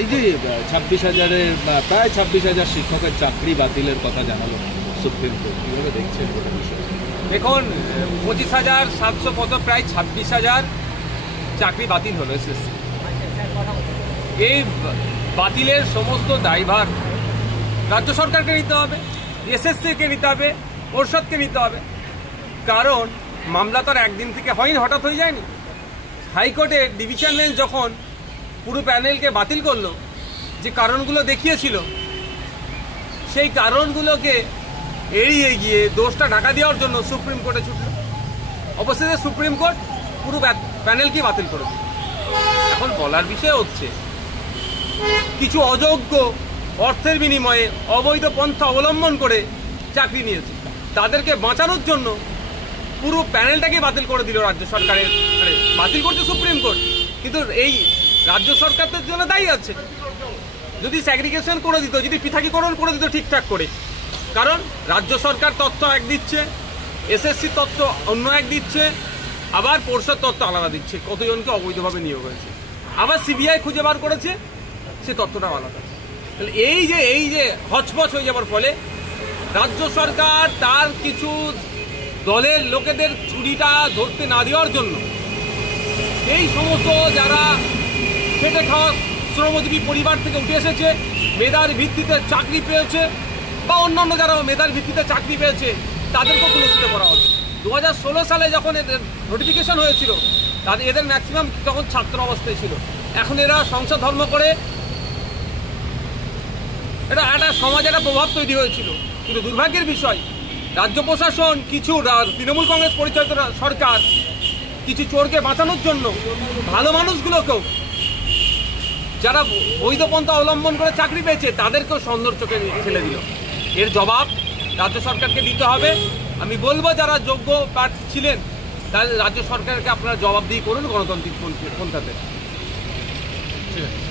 এই যে 26,000-এর প্রায় 26,000 শিক্ষকের চাকরি বাতিলের কথা জানালো সুপ্রিম কোর্ট, কীভাবে দেখছেন গোটা বিষয়? দেখুন, 25,700 পদ, প্রায় 26,000 চাকরি বাতিল হলো এসএসসি। এই বাতিলের সমস্ত দায়ভার রাজ্য সরকারকে নিতে হবে, এসএসসিকে নিতে হবে, পর্ষদকে নিতে হবে। কারণ মামলা তো আর একদিন থেকে হয়নি, হঠাৎ হয়ে যায়নি। হাইকোর্টের ডিভিশন বেঞ্চ যখন পুরো প্যানেলকে বাতিল করলো, যে কারণগুলো দেখিয়েছিল সেই কারণগুলোকে এড়িয়ে গিয়ে দোষটা ঢাকা দেওয়ার জন্য সুপ্রিম কোর্টে ছুটল। অবশেষে সুপ্রিম কোর্ট পুরো প্যানেলকে বাতিল করে দিল। এখন বলার বিষয় হচ্ছে, কিছু অযোগ্য অর্থের বিনিময়ে অবৈধ পন্থা অবলম্বন করে চাকরি নিয়েছে, তাদেরকে বাঁচানোর জন্য পুরো প্যানেলটাকে বাতিল করে দিল রাজ্য সরকারের, বাতিল করছে সুপ্রিম কোর্ট। কিন্তু এই রাজ্য সরকারদের জন্য দায়ী আছে। যদি স্যাগ্রিগেশন করে দিত, যদি পৃথকীকরণ করে দিত ঠিকঠাক করে, কারণ রাজ্য সরকার তথ্য এক দিচ্ছে, এসএসসি তথ্য অন্য এক দিচ্ছে, আবার পর্ষদ তথ্য আলাদা দিচ্ছে কতজনকে অবৈধভাবে নিয়োগ হয়েছে, আবার সিবিআই খুঁজে বার করেছে সে তথ্যটাও আলাদা। তাহলে এই যে হচপচ হয়ে যাওয়ার ফলে রাজ্য সরকার তার কিছু দলের লোকেদের চুরিটা ধরতে না দেওয়ার জন্য এই সমস্ত যারা খেটে খাওয়া শ্রমজীবী পরিবার থেকে উঠে এসেছে, মেধার ভিত্তিতে চাকরি পেয়েছে, বা অন্যান্য যারা মেধার ভিত্তিতে চাকরি পেয়েছে তাদেরকেও পুরস্কৃত করা হবে। 2016 সালে যখন এদের নোটিফিকেশন হয়েছিল, এদের ম্যাক্সিমাম তখন ছাত্র অবস্থায় ছিল। এখন এরা সংসদ ধর্ম করে এটা একটা সমাজে একটা প্রভাব তৈরি হয়েছিল। কিন্তু দুর্ভাগ্যের বিষয়, রাজ্য প্রশাসন, কিছু তৃণমূল কংগ্রেস পরিচালিত সরকার কিছু চোরকে বাঁচানোর জন্য ভালো মানুষগুলোকেও, যারা বৈধ পন্থা অবলম্বন করে চাকরি পেয়েছে, তাদেরকেও সন্দেহের চোখে ঠেলে দিল। এর জবাব রাজ্য সরকারকে দিতে হবে। আমি বলবো, যারা যোগ্য প্রার্থী ছিলেন তাহলে রাজ্য সরকারকে আপনারা জবাবদিহি করুন গণতান্ত্রিক পন্থাতে। ঠিক আছে।